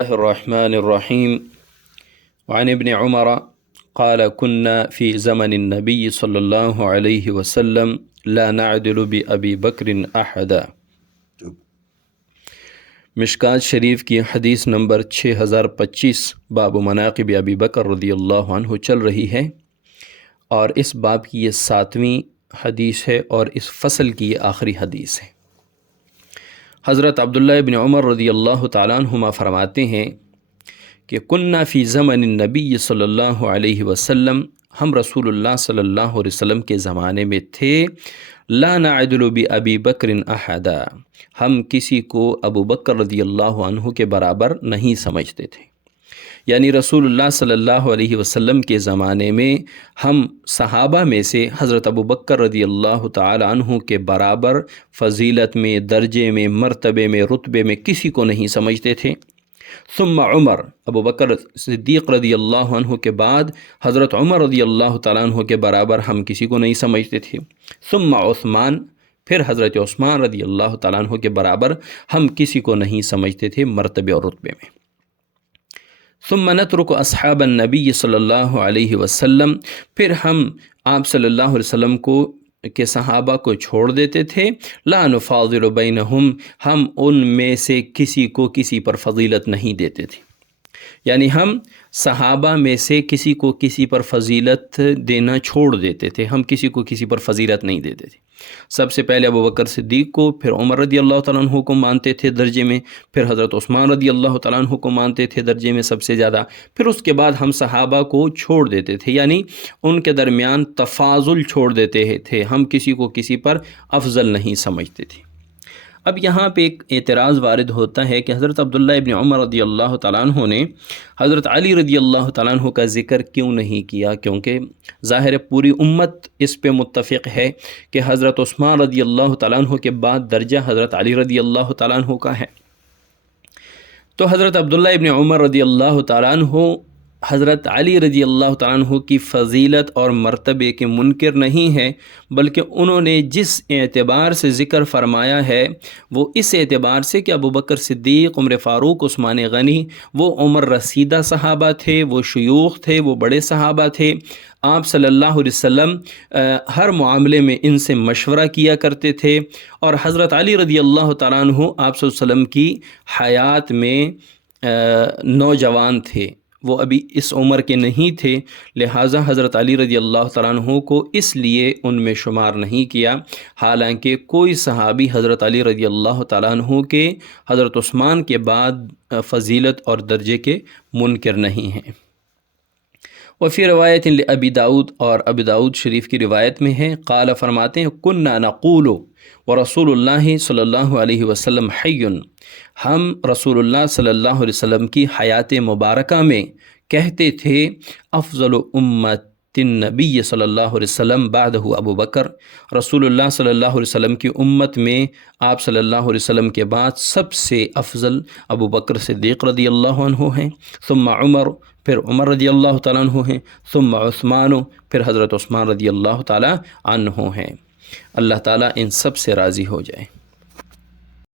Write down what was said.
الله الرحمن الرحيم. وعن ابن عمر قال كنا في زمن النبي صلى الله عليه وسلم لا نعدل بأبي بكر أحدا۔ مشکات شریف کی حدیث نمبر 6025 باب مناقب ابی بکر رضی اللہ عنہ چل رہی ہے، اور اس باب کی یہ 7ویں حدیث ہے اور اس فصل کی یہ آخری حدیث ہے۔ حضرت عبداللہ ابن عمر رضی اللہ تعالیٰ عنہما فرماتے ہیں کہ کننا فی زمن النبی صلی اللہ علیہ وسلم، ہم رسول اللہ صلی اللہ علیہ وسلم کے زمانے میں تھے، لا نعدل بأبی بکر احدا، ہم کسی کو ابو بکر رضی اللہ عنہ کے برابر نہیں سمجھتے تھے۔ یعنی رسول اللہ صلی اللہ علیہ وسلم کے زمانے میں ہم صحابہ میں سے حضرت ابو بکر رضی اللہ تعالی عنہ کے برابر فضیلت میں، درجے میں، مرتبے میں، رتبے میں کسی کو نہیں سمجھتے تھے۔ ثم عمر، ابو بکر صدیق رضی اللہ عنہ کے بعد حضرت عمر رضی اللہ تعالیٰ عنہ کے برابر ہم کسی کو نہیں سمجھتے تھے۔ ثم عثمان، پھر حضرت عثمان رضی اللہ تعالیٰ عنہ کے برابر ہم کسی کو نہیں سمجھتے تھے مرتبے اور رتبے میں۔ ثم نترک اصحاب النبی صلی اللہ علیہ وسلم، پھر ہم آپ صلی اللہ علیہ وسلم کے صحابہ کو چھوڑ دیتے تھے۔ لا نفاضل بینہم، ہم ان میں سے کسی کو کسی پر فضیلت نہیں دیتے تھے۔ یعنی ہم صحابہ میں سے کسی کو کسی پر فضیلت دینا چھوڑ دیتے تھے، ہم کسی کو کسی پر فضیلت نہیں دیتے تھے۔ سب سے پہلے ابو بکر صدیق کو، پھر عمر رضی اللہ تعالیٰ عنہ کو مانتے تھے درجے میں، پھر حضرت عثمان رضی اللہ تعالیٰ عنہ کو مانتے تھے درجے میں سب سے زیادہ، پھر اس کے بعد ہم صحابہ کو چھوڑ دیتے تھے، یعنی ان کے درمیان تفاضل چھوڑ دیتے تھے، ہم کسی کو کسی پر افضل نہیں سمجھتے تھے۔ اب یہاں پہ ایک اعتراض وارد ہوتا ہے کہ حضرت عبداللہ ابن عمر رضی اللہ تعالیٰ عنہ نے حضرت علی رضی اللہ تعالیٰ عنہ کا ذکر کیوں نہیں کیا؟ کیونکہ ظاہر پوری امت اس پہ متفق ہے کہ حضرت عثمان رضی اللہ تعالیٰ عنہ کے بعد درجہ حضرت علی رضی اللہ تعالیٰ عنہ کا ہے۔ تو حضرت عبداللہ ابن عمر رضی اللہ تعالیٰ عنہ حضرت علی رضی اللہ تعالیٰ عنہ کی فضیلت اور مرتبے کے منکر نہیں ہیں، بلکہ انہوں نے جس اعتبار سے ذکر فرمایا ہے وہ اس اعتبار سے کہ ابو بکر صدیق، عمر فاروق، عثمان غنی وہ عمر رسیدہ صحابہ تھے، وہ شیوخ تھے، وہ بڑے صحابہ تھے۔ آپ صلی اللہ علیہ وسلم ہر معاملے میں ان سے مشورہ کیا کرتے تھے، اور حضرت علی رضی اللہ تعالیٰ عنہ آپ صلی اللہ علیہ وسلم کی حیات میں نوجوان تھے، وہ ابھی اس عمر کے نہیں تھے، لہٰذا حضرت علی رضی اللہ تعالیٰ عنہ کو اس لیے ان میں شمار نہیں کیا، حالانکہ کوئی صحابی حضرت علی رضی اللہ تعالیٰ عنہ کے حضرت عثمان کے بعد فضیلت اور درجے کے منکر نہیں ہیں۔ وفی روایت لابی داؤد، اور ابی داؤد شریف کی روایت میں ہے، قال فرماتے ہیں کنا نقول ورسول اللہ صلی اللہ علیہ وسلم حی، ہم رسول اللہ صلی اللہ علیہ وسلم کی حیات مبارکہ میں کہتے تھے افضل امت النبی صلی اللہ علیہ وسلم بعدہ ابو بکر، رسول اللہ صلی اللہ علیہ وسلم کی امت میں آپ صلی اللہ علیہ وسلم کے بعد سب سے افضل ابو بکر صدیق رضی اللہ عنہ ہیں، ثم عمر، پھر عمر رضی اللہ تعالیٰ عنہ ہیں، ثم عثمان، پھر حضرت عثمان رضی اللہ تعالیٰ عنہ ہیں۔ اللہ تعالیٰ ان سب سے راضی ہو جائے۔